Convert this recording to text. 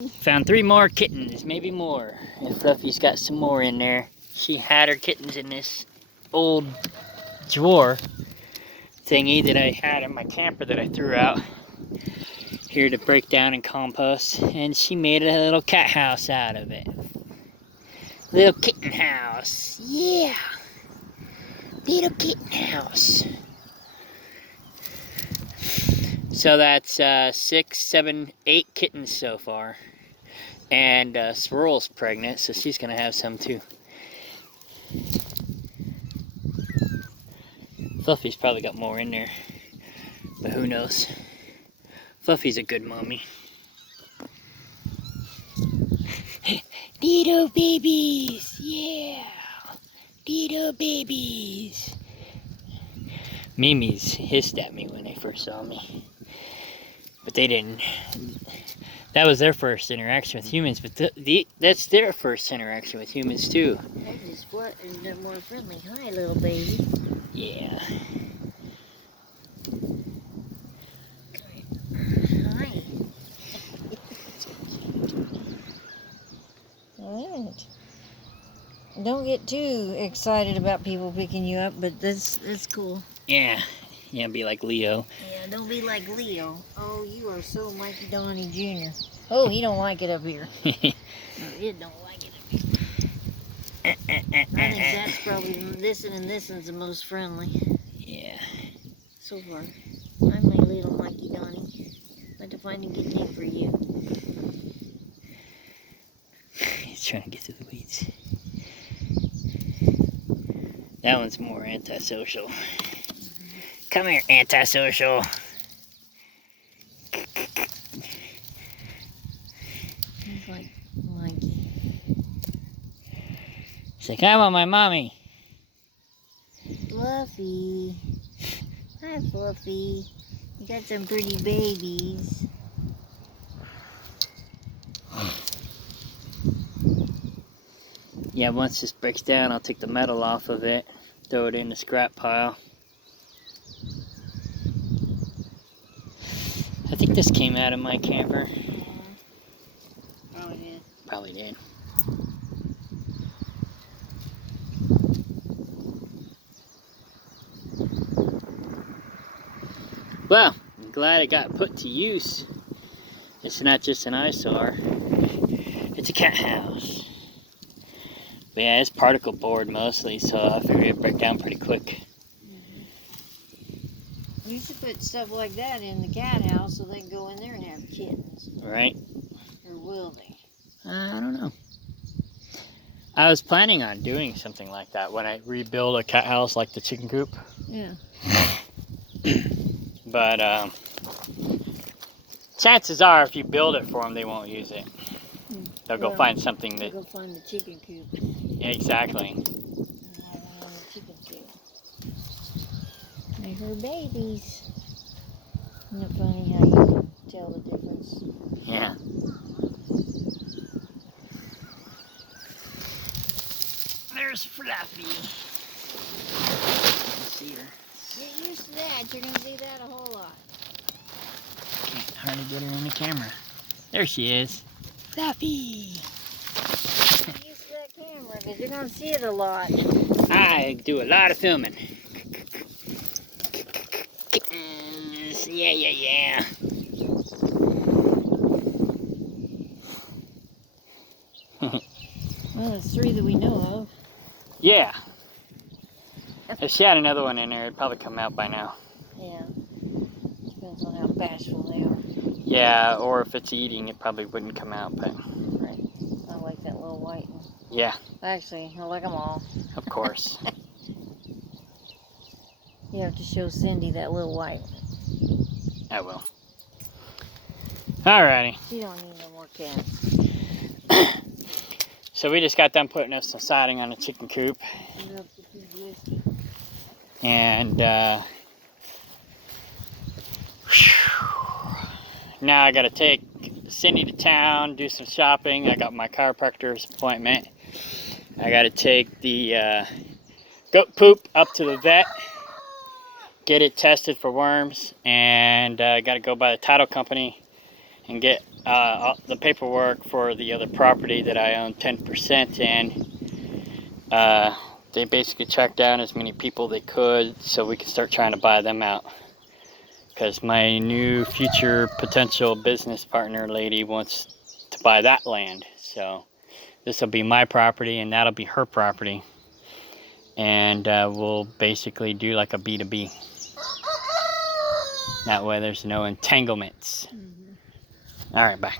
Found 3 more kittens, maybe more. And Fluffy's got some more in there. She had her kittens in this old drawer thingy that I had in my camper that I threw out here to break down and compost. And she made a little cat house out of it. Little kitten house. Yeah. Little kitten house. So that's 6, 7, 8 kittens so far. And Swirl's pregnant, so she's gonna have some too. Fluffy's probably got more in there, but who knows. Fluffy's a good mommy. Little babies, yeah. Little babies. Mimi's hissed at me when they first saw me. But they didn't. That was their first interaction with humans, but that's their first interaction with humans too. That is what is more friendly. Hi, little baby. Yeah. Hi. Alright. Don't get too excited about people picking you up, but that's cool. Yeah. Yeah, be like Leo. Yeah, don't be like Leo. Oh, you are so Mikey Donnie Jr. Oh, he don't like it up here. No, it don't like it up here. I think that's probably this one's the most friendly. Yeah. So far. I'm my little Mikey Donnie. I'd like to find a good name for you. He's trying to get to the weeds. That one's more antisocial. Come here, antisocial. He's like Mikey. She's like, I want my mommy. Fluffy. Hi, Fluffy. You got some pretty babies. Yeah, once this breaks down, I'll take the metal off of it, throw it in the scrap pile. I think this came out of my camper. Yeah. Probably did. Probably did. Well, I'm glad it got put to use. It's not just an eyesore. It's a cat house. But yeah, it's particle board mostly, so I figure it'd break down pretty quick. We should put stuff like that in the cat house so they can go in there and have kittens. Right? Or will they? I don't know. I was planning on doing something like that when I rebuild a cat house like the chicken coop. Yeah. But chances are if you build it for them, they won't use it. They'll go find something that... Go find the chicken coop. Yeah, exactly. And have one on the chicken coop. They're her babies. Isn't it funny how you can tell the difference? Yeah. There's Fluffy. See her. Get used to that. You're going to see that a whole lot. Can't hardly get her in the camera. There she is. Fluffy. Get used to that camera because you're going to see it a lot. I do a lot of filming. Kittens. Yeah, yeah, yeah. Well, there's 3 that we know of. Yeah. If she had another one in there, it'd probably come out by now. Yeah. Depends on how bashful they are. Yeah, or if it's eating, it probably wouldn't come out, but... Right. I like that little white one. Yeah. Actually, I like them all. Of course. You have to show Cindy that little white one. I will. Alrighty. You don't need no more cats. So we just got done putting up some siding on the chicken coop. And now I gotta take Cindy to town, do some shopping. I got my chiropractor's appointment. I gotta take the goat poop up to the vet, get it tested for worms, and I gotta go by the title company and get the paperwork for the other property that I own 10% in. They basically tracked down as many people they could so we could start trying to buy them out. Because my new future potential business partner lady wants to buy that land. So this will be my property and that'll be her property. And we'll basically do like a B2B. That way there's no entanglements. All right, bye.